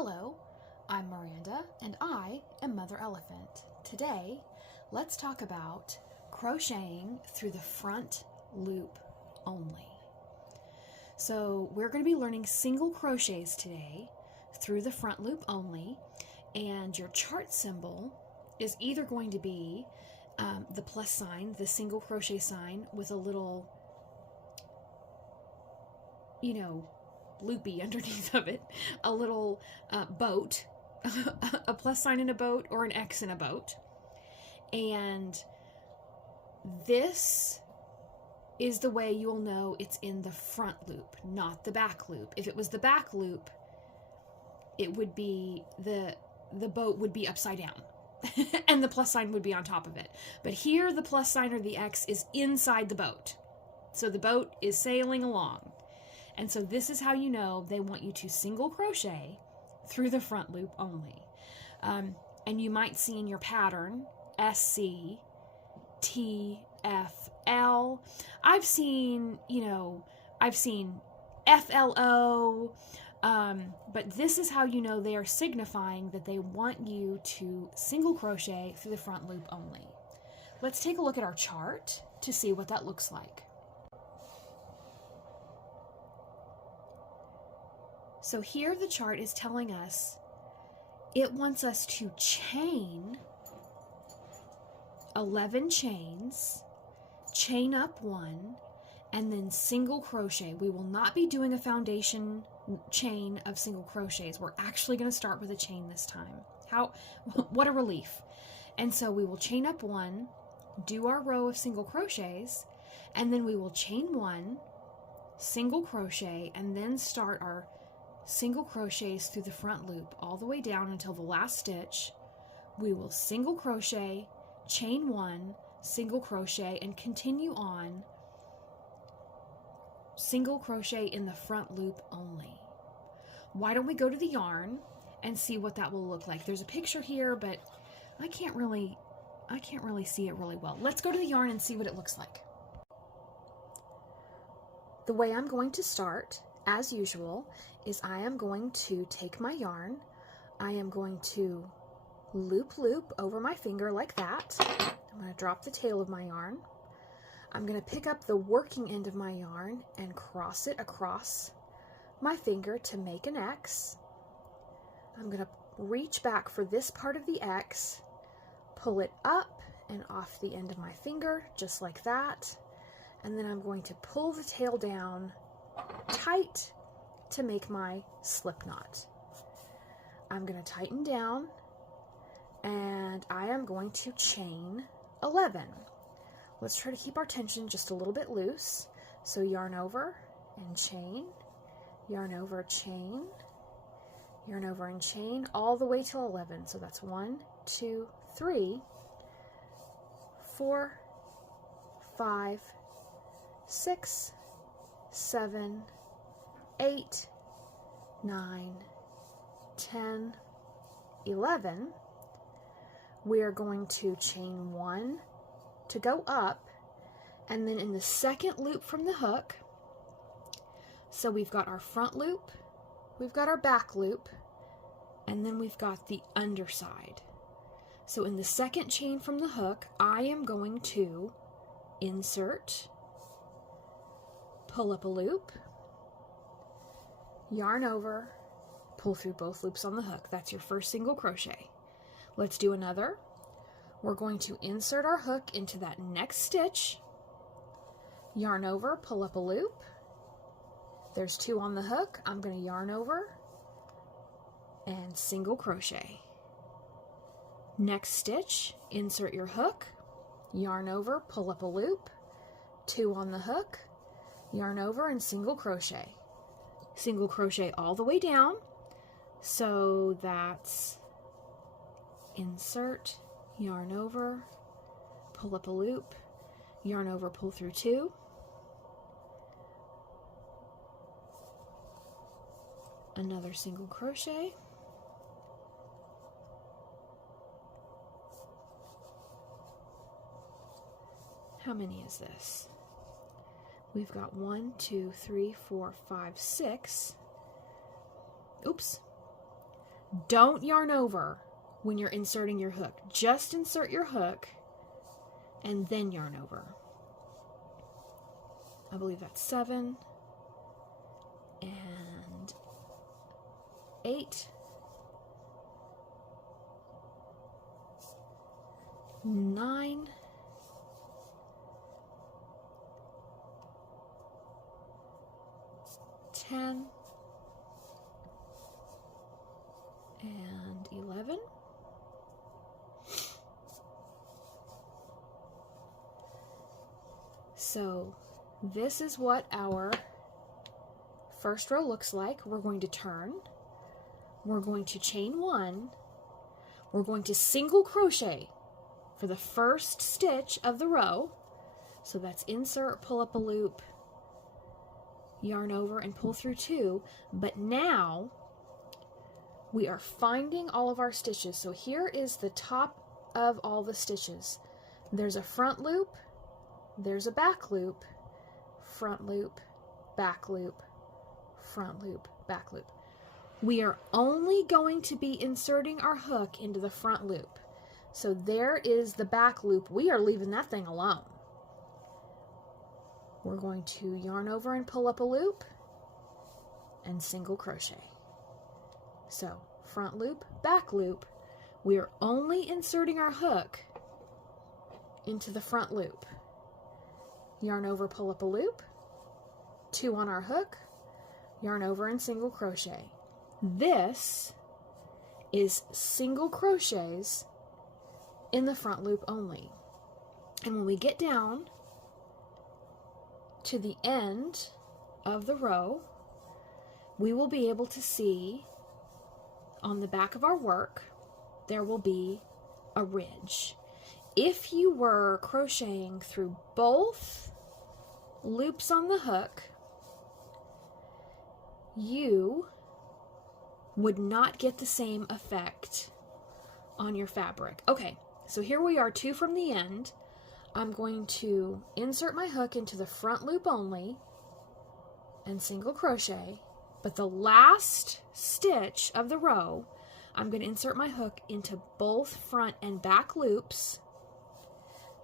Hello, I'm Miranda and I am Mother Elephant. Today, let's talk about crocheting through the front loop only. So we're going to be learning single crochets today through the front loop only, and your chart symbol is either going to be the plus sign, the single crochet sign with a little, loopy underneath of it, a little boat, a plus sign in a boat or an X in a boat. And this is the way you'll know it's in the front loop, not the back loop. If it was the back loop, it would be the boat would be upside down and the plus sign would be on top of it. But here the plus sign or the X is inside the boat. So the boat is sailing along. And so this is how you know they want you to single crochet through the front loop only. And you might see in your pattern, SC, TFL. I've seen FLO, but this is how you know they are signifying that they want you to single crochet through the front loop only. Let's take a look at our chart to see what that looks like. So here the chart is telling us it wants us to chain 11 chains, chain up one, and then single crochet. We will not be doing a foundation chain of single crochets. We're actually going to start with a chain this time. What a relief. And so we will chain up one, do our row of single crochets, and then we will chain one, single crochet, and then start our single crochets through the front loop all the way down until the last stitch. We will single crochet, chain one, single crochet, and continue on single crochet in the front loop only. Why don't we go to the yarn and see what that will look like? There's a picture here, but I can't really see it really well. Let's go to the yarn and see what it looks like. The way I'm going to start, as usual, is I am going to take my yarn, I am going to loop over my finger like that. I'm going to drop the tail of my yarn. I'm going to pick up the working end of my yarn and cross it across my finger to make an X. I'm going to reach back for this part of the X, pull it up and off the end of my finger, just like that. And then I'm going to pull the tail down tight to make my slip knot. I'm going to tighten down and I am going to chain 11. Let's try to keep our tension just a little bit loose. So yarn over and chain, yarn over, chain, yarn over and chain all the way till 11. So that's 1, 2, 3, 4, 5, 6, 7, 8, 9, 10, 11. We are going to chain one to go up, and then in the second loop from the hook, so we've got our front loop, we've got our back loop, and then we've got the underside. So in the second chain from the hook, I am going to insert, pull up a loop, yarn over, pull through both loops on the hook. That's your first single crochet. Let's do another. We're going to insert our hook into that next stitch, yarn over, pull up a loop. There's 2 on the hook. I'm going to yarn over and single crochet. Next stitch, insert your hook, yarn over, pull up a loop, 2 on the hook, yarn over and single crochet. Single crochet all the way down. So that's insert, yarn over, pull up a loop, yarn over, pull through 2. Another single crochet. How many is this? We've got 1, 2, 3, 4, 5, 6. Oops. Don't yarn over when you're inserting your hook. Just insert your hook and then yarn over. I believe that's 7 and 8, 9, 10, and 11. So this is what our first row looks like. We're going to turn, we're going to chain 1, we're going to single crochet for the first stitch of the row. So that's insert, pull up a loop, yarn over, and pull through 2. But now we are finding all of our stitches. So here is the top of all the stitches. There's a front loop, there's a back loop, front loop, back loop, front loop, back loop. We are only going to be inserting our hook into the front loop. So there is the back loop. We are leaving that thing alone. We're going to yarn over and pull up a loop and single crochet. So front loop, back loop. We are only inserting our hook into the front loop. Yarn over, pull up a loop, 2 on our hook, yarn over and single crochet. This is single crochets in the front loop only. And when we get down to the end of the row, we will be able to see on the back of our work, there will be a ridge. If you were crocheting through both loops on the hook, you would not get the same effect on your fabric. Okay, so here we are, 2 from the end. I'm going to insert my hook into the front loop only and single crochet, but the last stitch of the row, I'm going to insert my hook into both front and back loops,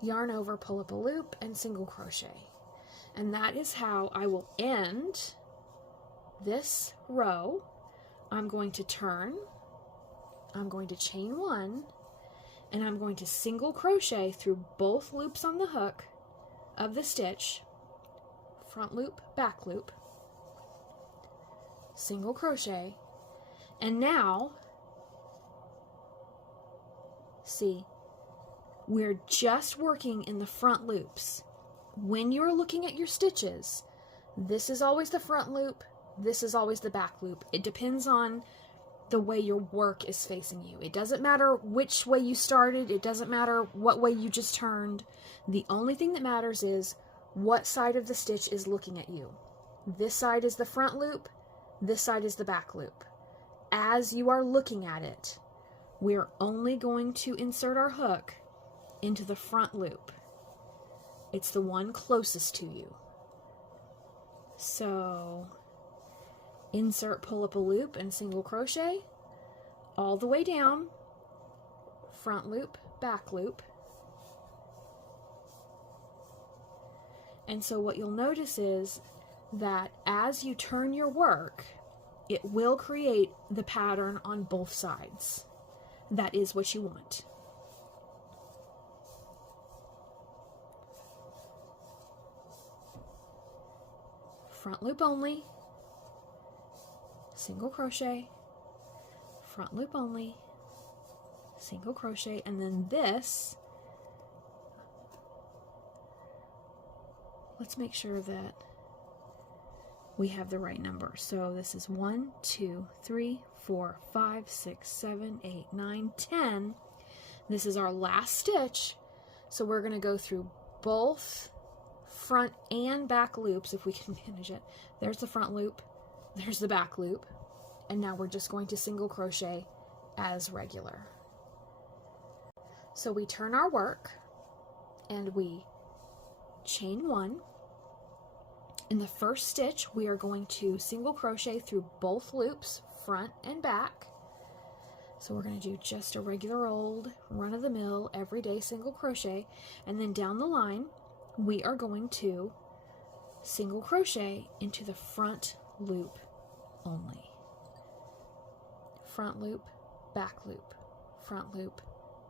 yarn over, pull up a loop, and single crochet. And that is how I will end this row. I'm going to turn, I'm going to chain 1, and I'm going to single crochet through both loops on the hook of the stitch, front loop, back loop, single crochet, and now, see, we're just working in the front loops. When you're looking at your stitches, this is always the front loop, this is always the back loop. It depends on the way your work is facing you. It doesn't matter which way you started, it doesn't matter what way you just turned. The only thing that matters is what side of the stitch is looking at you. This side is the front loop, this side is the back loop. As you are looking at it, we're only going to insert our hook into the front loop. It's the one closest to you. So insert, pull up a loop, and single crochet all the way down, front loop, back loop. And so what you'll notice is that as you turn your work, it will create the pattern on both sides. That is what you want. Front loop only, single crochet, front loop only, single crochet, and then this, let's make sure that we have the right number. So this is 1, 2, 3, 4, 5, 6, 7, 8, 9, 10. This is our last stitch. So we're going to go through both front and back loops if we can manage it. There's the front loop, there's the back loop, and now we're just going to single crochet as regular. So we turn our work and we chain 1. In the first stitch, we are going to single crochet through both loops, front and back. So we're going to do just a regular old run-of-the-mill everyday single crochet, and then down the line we are going to single crochet into the front loop only. Front loop, back loop, front loop,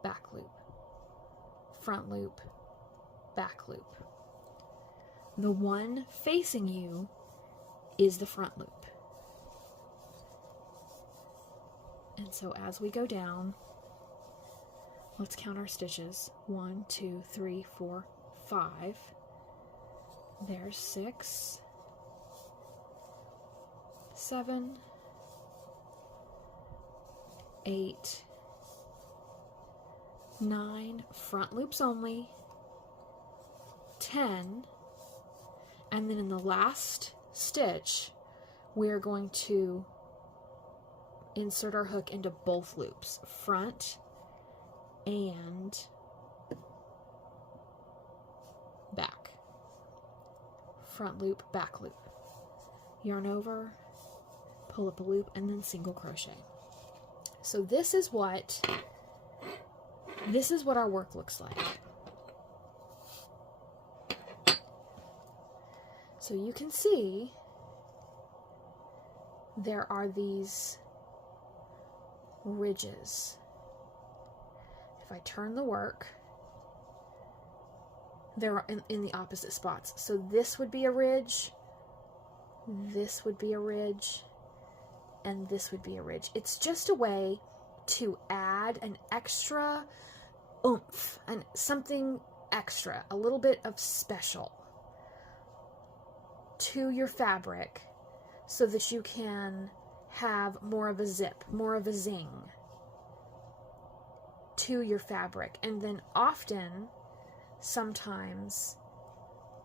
back loop, front loop, back loop. The one facing you is the front loop. And so as we go down, let's count our stitches. 1, 2, 3, 4, 5. There's 6, 7, 8, 9, front loops only, 10, and then in the last stitch, we're going to insert our hook into both loops, front and back. Front loop, back loop. Yarn over, pull up a loop, and then single crochet. So this is what our work looks like. So you can see there are these ridges. If I turn the work, they're in the opposite spots. So this would be a ridge, this would be a ridge, and this would be a ridge. It's just a way to add an extra oomph and something extra, a little bit of special to your fabric so that you can have more of a zip, more of a zing to your fabric. And then often, sometimes,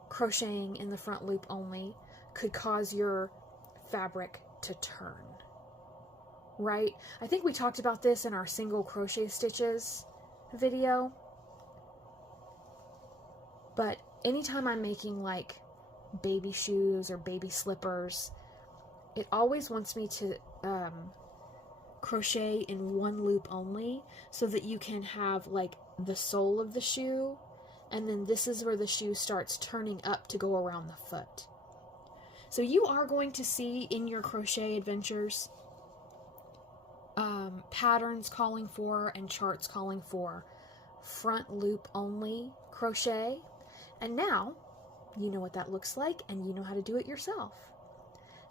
crocheting in the front loop only could cause your fabric to turn, right? I think we talked about this in our single crochet stitches video, but anytime I'm making like baby shoes or baby slippers, it always wants me to crochet in one loop only so that you can have like the sole of the shoe, and then this is where the shoe starts turning up to go around the foot. So you are going to see in your crochet adventures patterns calling for and charts calling for front loop only crochet, and now you know what that looks like and you know how to do it yourself.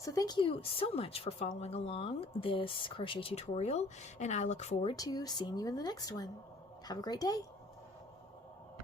So thank you so much for following along this crochet tutorial, and I look forward to seeing you in the next one. Have a great day.